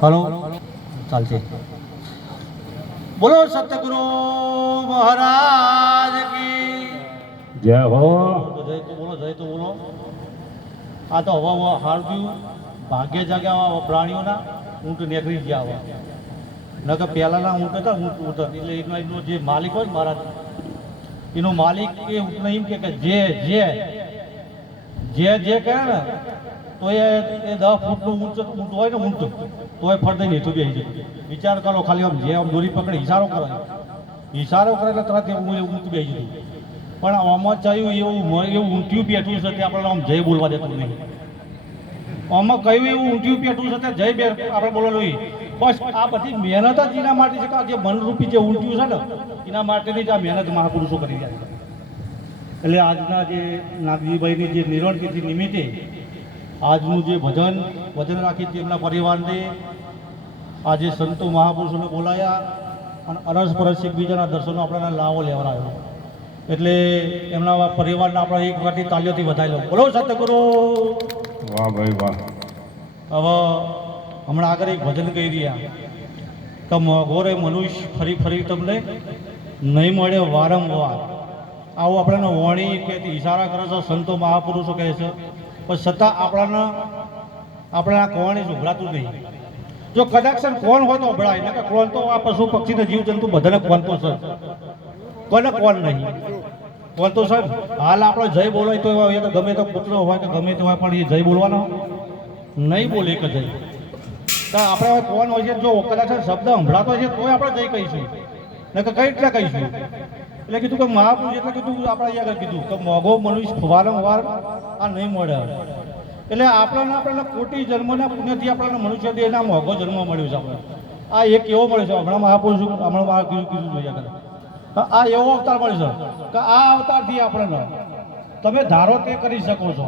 Hello ચાલશે. બોલો સતગુરુ મહારાજ કી જય હો. જય તો બોલો, જય તો બોલો. આ તો હવા હાર થયું, ભાગ્ય જાગ્યા પ્રાણીઓના ઊંટ નીકળી ગયા હવા. ન તો પહેલાંના ઊંટ હતા, ઊંટ એટલે એનો જે માલિક હોય ને મહારાજ, એનો માલિક એ ઊંટને એમ કે જે જે જે જે કહે ને તો એ 10 ફૂટનું ઊંટ હોય ને ઊંટ તો એ ફરતી નહીં બેસી જતું. વિચાર કરો ખાલી આમ જે આમ દોરી પકડે ઇશારો કરે એટલે તરત ઊંટ બેસી જતું. પણ આમાં ચાયું એવું ઊંટિયું બેઠું છે તે આપણને આમ જય બોલવા દેતું નહીં. આમાં કયું એવું ઊંટિયું બેઠું છે તે જય બે આપણે બોલવાનું નહીં. બસ આ બધી મહેનત જ એના માટે છે કે જે મનરૂપી જે ઊંટિયું છે ને એના માટેની જ આ મહેનત મહાપુરુષો કરી રહ્યા છે. એટલે આજના જે નાગજીભાઈની જે નિર્વાણ નિમિત્તે આજનું જે ભજન રાખી તેમના પરિવારને આજે સંતો મહાપુરુષોને બોલાયા અને અરસપરસ એકબીજાના દર્શનો આપણને લાવો લેવડાવ્યો. એટલે એમના પરિવારના આપણે એક વખત તાલીઓથી વધારી લો. બોલો સતગુરુ. વાહ ભાઈ વાહ. હવે હમણાં આગળ એક ભજન કહી રહ્યા કે મોઘોરે મનુષ્ય ફરી ફરી તમને નહીં મળે વારંવાર. આવું આપણને વાણી કે ઈશારા કરે છે, સંતો મહાપુરુષો કહે છે, પણ છતાં આપણા કોણ ઉભરાતું નહીં. જો કદાચ કોણ હોય તો ઉભરાય, ને કે કોણ તો આ પશુ પક્ષીને જીવજંતુ બધાને કોણ તો છે, કોને કોણ નહીં કોણ તો સર. હાલ આપણે જય બોલાય તો એ તો ગમે તો પુત્ર હોય કે ગમે તે હોય, પણ એ જય બોલવાનો નહીં બોલે કે જય. તો આપણે કોણ હોય છે, જો કદાચ શબ્દ સંભળાતો છે તોય આપણે જય કહીશું, ને કે કઈ રીતે કહીશું. એટલે કીધું કે મહાપુરુષ એટલે કીધું આપણે અહીંયા કીધું કે મોઘો મનુષ્ય વારંવાર આ નહીં મળે. એટલે આપણને કોટી જન્મના પુણ્યથી આપણને મનુષ્ય દેહના મોઘો જન્મ મળ્યો છે. આપણે આ એક એવો મળ્યો છે. હમણાં મહાપુરુષ હમણાં કીધું જોઈએ આ એવો અવતાર મળ્યો છે કે આ અવતારથી આપણને તમે ધારો તે કરી શકો છો.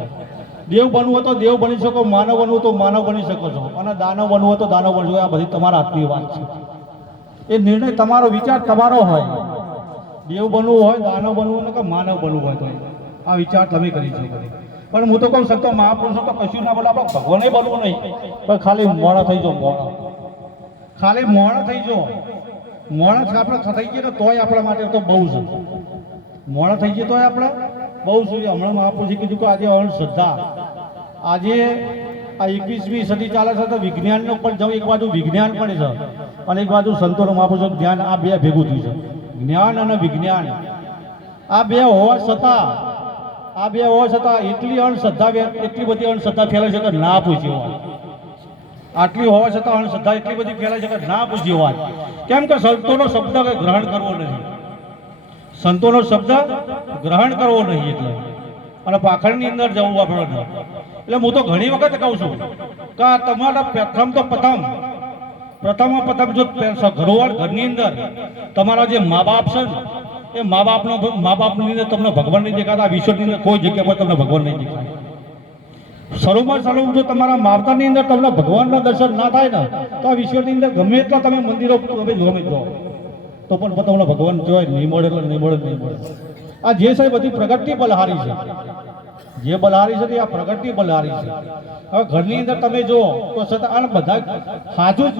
દેવ બનવું હોય તો દેવ બની શકો, માનવ બનવું હોય તો માનવ બની શકો છો, અને દાનવ બનવું હોય તો દાનવ બની શકો. આ બધી તમારા હાથની વાત છે. એ નિર્ણય તમારો, વિચાર તમારો હોય. દેવ બનવું હોય, દાનવ બનવું હોય કે માનવ બનવું હોય તો આ વિચાર તમે કરી શકો. પણ હું તો કહું સંતો મહાપુરુષો તો કશું ના બોલે. આપણે ભગવાને બનવું નહીં, પણ ખાલી મોડા થઈ જાઓ, મોડા ખાલી મોડા થઈ જાઓ. મોડા આપણે થઈ ગઈએ ને તોય આપણા માટે તો બહુ છે. મોડા થઈ ગઈએ તોય આપણે બહુ છે. હમણાં મહાપુરુષે કીધું કે આજે અંધશ્રદ્ધા, આજે આ 21મી સદી ચાલે છે તો વિજ્ઞાનનો પણ જવું, એક બાજુ વિજ્ઞાન પણ છે અને એક બાજુ સંતોનો મહાપુરુષો જ્ઞાન, આ બે ભેગું થયું છે. જ્ઞાન અને વિજ્ઞાન આ બે હોવા છતાં એટલી અંધશ્રદ્ધા, એટલી બધી અંધશ્રદ્ધા ફેલાય છે કે ના પૂછી વાત. આટલી હોવા છતાં અંધશ્રદ્ધા એટલી બધી ફેલાય છે કે ના પૂછી વાત. કેમ કે સંતોનો શબ્દ ગ્રહણ કરવો નહીં, સંતોનો શબ્દ ગ્રહણ કરવો નહીં. એટલે અને પાખંડની અંદર જવું આપણે. એટલે હું તો ઘણી વખત કહું છું કે તમારા પ્રથમ જો ઘરની અંદર તમારા જે મા બાપ છે ને એ મા બાપની અંદર તમને ભગવાન નહીં દેખાતા. વિશ્વની અંદર કોઈ જગ્યા પર તમને ભગવાન નહીં દેખાય. સર્વમાં સર્વ જો તમારા માવતરની અંદર તમને ભગવાનના દર્શન ના થાય ને તો આ વિશ્વની અંદર ગમે એટલા તમે મંદિરો ગમે જાઓ તો પણ તમને ભગવાન જોય નહીં મળે. એટલે નહીં મળે. આ જે સાહેબ બધી પ્રગતિ બલહારી છે, જે બલહારી છે આ પ્રગતિ બલહારી છે. હવે ઘરની અંદર તમે જુઓ તો છતાં બધા સાચું જ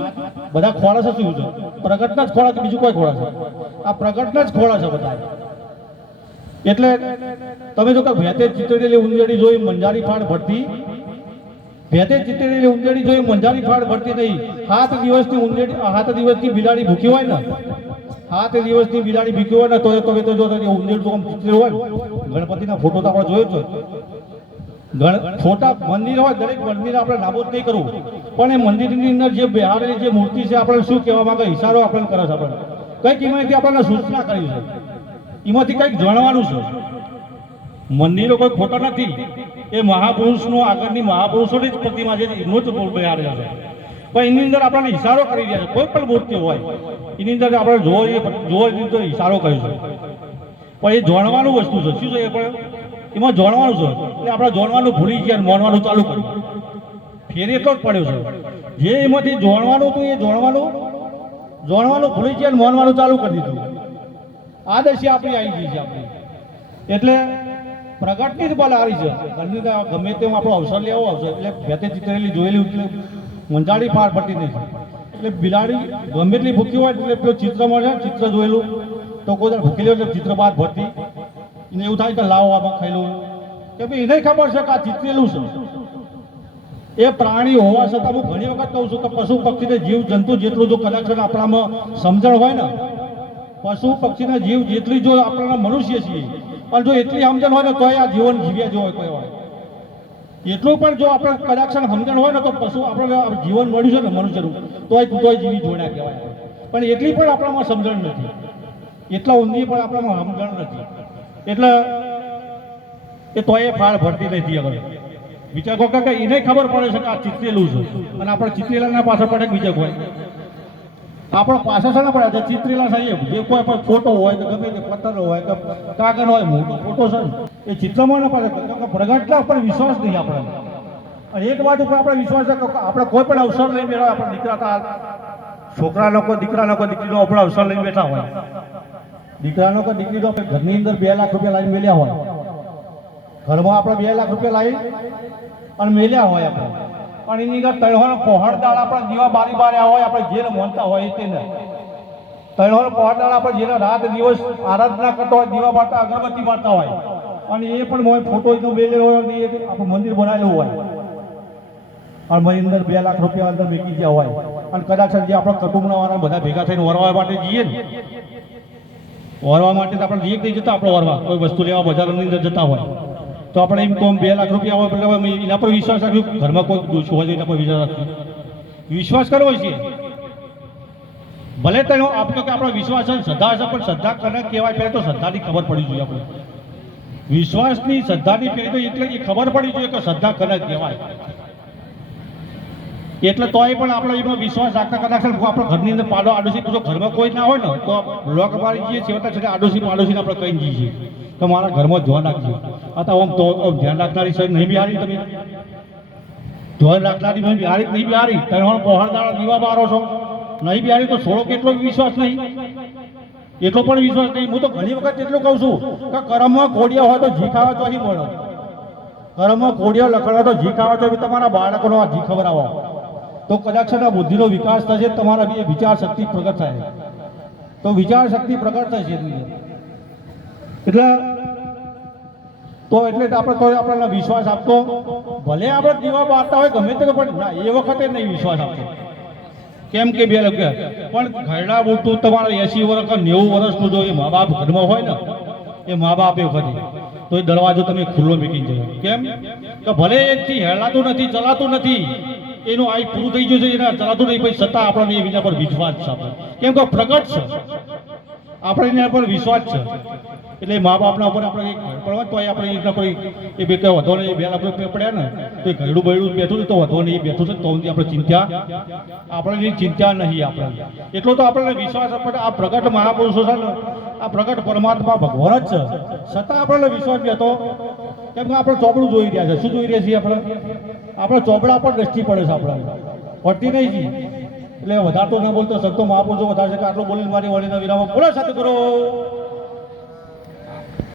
બધા ખોળા છે. શું છે? પ્રગટના જ ખોળા છે, બીજું કોઈ ખોળા છે? આ પ્રગટના જ ખોળા છે બધા. એટલે તમે જો કે ભેતે ચીતરેલી ઉંજેડી જોઈ મંજારી ફાડ ભરતી, ભેતે ચીતરેલી ઉંજેડી જોઈ મંજારી ફાડ ભરતી નહીં. 7 દિવસની ઉંજેડી, 7 દિવસની બિલાડી ભૂખી હોય ને, 7 દિવસની બિલાડી ભૂખી હોય ને તો તમે તો જો ઉંજેડ તો હોય. ગણપતિના ફોટો તો આપણે જોયો છે. ફોટા મંદિર હોય, દરેક મંદિર આપણે નાબૂદ નહીં કરવું, પણ એ મંદિરની અંદર જે બિહારેલી જે મૂર્તિ છે આપણે શું કહેવા માંગે, ઈશારો આપણને કરે છે. આપણે કંઈક એમાંથી આપણને સૂચના કરી છે, એમાંથી કંઈક જાણવાનું છે. મંદિરો કોઈ ખોટા નથી. એ મહાપુરુષનો આગળની મહાપુરુષોની જ પ્રતિમા છે, એનો જ બિહારે છે. પણ એની અંદર આપણને ઈશારો કરી રહ્યા છે. કોઈ પણ મૂર્તિ હોય એની અંદર આપણે જોવા ઈશારો કરીશું. પણ એ જાણવાનું વસ્તુ છે. શું છે? એ પણ એમાં જાણવાનું છે. એટલે આપણે જાણવાનું ભૂલી ગયા, માનવાનું ચાલુ કર્યું. ફેર એટલો જ પડ્યો છે. જે એમાંથી જાણવાનું હતું એ જાણવાનું ભૂલી ગયા, માનવાનું ચાલુ કરી દીધું. આ દશા આપણી આવી ગઈ છે આપણી. એટલે પ્રગટની જ બલ હારી છે. ગમે તેમ આપણો અવસર લેવો આવશે એટલે ભેતે ચિતરેલી જોયેલી મંજાળી પાર પડતી નથી. એટલે બિલાડી ગમે એટલી ભૂખી હોય એટલે પેલું ચિત્ર મળે, ચિત્ર જોયેલું તો કોઈ દર ભૂખી લે એટલે ચિત્ર બહાર ભરતી એને એવું થાય કે લાવો આમાં ખાઈ કે ભાઈ એને ખબર છે કે આ ચિત્રેલું છે. એ પ્રાણી હોવા છતાં હું ઘણી વખત કહું છું કે પશુ પક્ષીને જીવ જંતુ જેટલું જો કનેક્શન આપણામાં સમજણ હોય ને, પશુ પક્ષીના જીવ જેટલી જો આપણા મનુષ્ય છીએ પણ જો એટલી સમજણ હોય ને તો આ જીવન જીવ્યા જો કોઈ હોય એટલું પણ જો આપણે કનેક્શન સમજણ હોય ને તો પશુ આપણે જીવન મળ્યું છે ને મનુષ્યનું તોય જીવી જોડ્યા કહેવાય. પણ એટલી પણ આપણામાં સમજણ નથી, એટલા ઊંધી પણ આપણામાં સમજણ નથી એટલે એ તોય ફાળ ભરતી નથી. આગળ વિચાર કહો કે એને ખબર પડે છે કે આ ચિત્રેલું છે અને આપણે ચિત્રેલાના પાછળ પડે બીજા કોઈ આપણો પાછળ છે ને પડે છે ચિત્રેલા છે જે કોઈ પણ ફોટો હોય કે ગમે તે પથ્થર હોય કે કાગળ હોય મોટો ફોટો છે ને એ ચિત્રમાં ન પડે પ્રગટના ઉપર વિશ્વાસ નહીં આપણને. અને એક વાત ઉપર આપણે વિશ્વાસ છે કે આપણે કોઈ પણ અવસર લઈને બેઠા આપણે દીકરા છોકરા લોકો દીકરીનો આપણે અવસર લઈને બેઠા હોય, દીકરાનો કે દીકરીનો આપણે ઘરની અંદર 2 લાખ રૂપિયા લાવીને મેલ્યા હોય, ઘરમાં આપણે 2 લાખ રૂપિયા લાવી અને મેલ્યા હોય આપણે અને એની અંદર તળહોનો પહોળદાળ આપણા દીવા બારી બાર્યા હોય, આપણે જેને માનતા હોય તેને તળહોનો પહોળદાળ આપણે જેને રાત દિવસ આરાધના કરતા હોય, દીવા બારતા અગરબત્તી બારતા હોય અને એ પણ હોય ફોટો એનો મેલેલો હોય અને એ આપણું મંદિર બનાવેલું હોય અને મની અંદર 2 લાખ રૂપિયા અંદર મેકી ગયા હોય અને કદાચ જે આપણા કુટુંબના વાળા બધા ભેગા થઈને વરવા માટે જઈએ ને, વરવા માટે તો આપણે જઈએ નહીં જતા, આપણે વરવા કોઈ વસ્તુ લેવા બજારની અંદર જતા હોય તો આપણે એમ કહું 2 લાખ રૂપિયા હોય એટલે એના પર વિશ્વાસ રાખ્યું, ઘરમાં કોઈ દોષ હોય એના પર વિશ્વાસ રાખ્યું, વિશ્વાસ કરવો છે. ભલે તેનો આપણો કે આપણો વિશ્વાસ છે શ્રદ્ધા છે પણ શ્રદ્ધા કને કહેવાય પહેલાં તો શ્રદ્ધાની ખબર પડી જોઈએ. આપણે વિશ્વાસની શ્રદ્ધાની પહેલી તો એટલે એ ખબર પડી જોઈએ કે શ્રદ્ધા કને કહેવાય. એટલે તોય પણ આપણે એનો વિશ્વાસ રાખતા કદાચ આપણે ઘરની અંદર આડોશી જો ઘરમાં કોઈ ના હોય ને તો લોક મારી જઈએ છેવટા છે આડોશીને આપણે કહી જઈએ છીએ કે મારા ઘરમાં ધ્યાન રાખજો. અથવા આમ તો ધ્યાન રાખનારી છે નહીં બિહારી, તમે ધ્યાન રાખનારી નહીં બિહારી તમે પહોળદાળ દીવા બારો છો નહીં બિહારી તો થોડો કેટલો વિશ્વાસ નહીં, એટલો પણ વિશ્વાસ નહીં. હું તો ઘણી વખત એટલું કહું છું કે કરમમાં કોડિયા હોય તો જી ખાવા તો અહીં મળો, કરમમાં કોડિયા લખડા તો જી ખાવા તો તમારા બાળકોનો આ જી ખવડાવો તો કદાચ બુદ્ધિનો વિકાસ થશે, તમારા વિચાર શક્તિ પ્રગટ થાય તો વિચાર શક્તિ પ્રગટ થશે. એટલે આપણે તો આપણને વિશ્વાસ આપતો ભલે આપણે દીવા બારતા હોય ગમે તે પણ ના એ વખતે નહીં વિશ્વાસ આપતો. કેમ કે 2 લાખ પણ ઘરડા મોટું તમારા 80 વર્ષ કે 90 વર્ષનું જો એ મા બાપ ઘરમાં હોય ને એ મા બાપ એ વખતે તો એ દરવાજો તમે ખુલ્લો મૂકી જાય. કેમ કે ભલે એથી હેલાતું નથી, ચલાતું નથી, એનું આય પૂરું થઈ ગયું છે, એને ચલાતું નહીં પછી છતાં આપણને એના પર વિશ્વાસ છે. આપણે કેમ કે પ્રગટ છે, આપણે એના પર વિશ્વાસ છે. એટલે મા બાપના ઉપર આપણે પડવા તો આપણે એના પર એ બે કંઈ વધો નહીં 2 લાખ રૂપિયા પડ્યા ને તો એ ઘરડું બૈડું બેઠું તો વધો નહીં બેઠું છે તો આપણે ચિંતા નહીં. આપણે એટલો તો આપણને વિશ્વાસ આપણે આ પ્રગટ મહાપુરુષો છે ને આ પ્રગટ પરમાત્મા ભગવાન જ છે છતાં આપણને વિશ્વાસ બેઠો કેમ કે આપણે ચોપડું જોઈ રહ્યા છે. શું જોઈ રહ્યા છીએ આપણે ચોપડા પર દ્રષ્ટિ પડે છે, આપણે પડતી નહીં જી. એટલે વધારતો ન બોલતો સંતો મહાપુરુષો વધારે છે કે આટલું બોલીને મારી વળીના વિરામ બોલો સાથે કરો.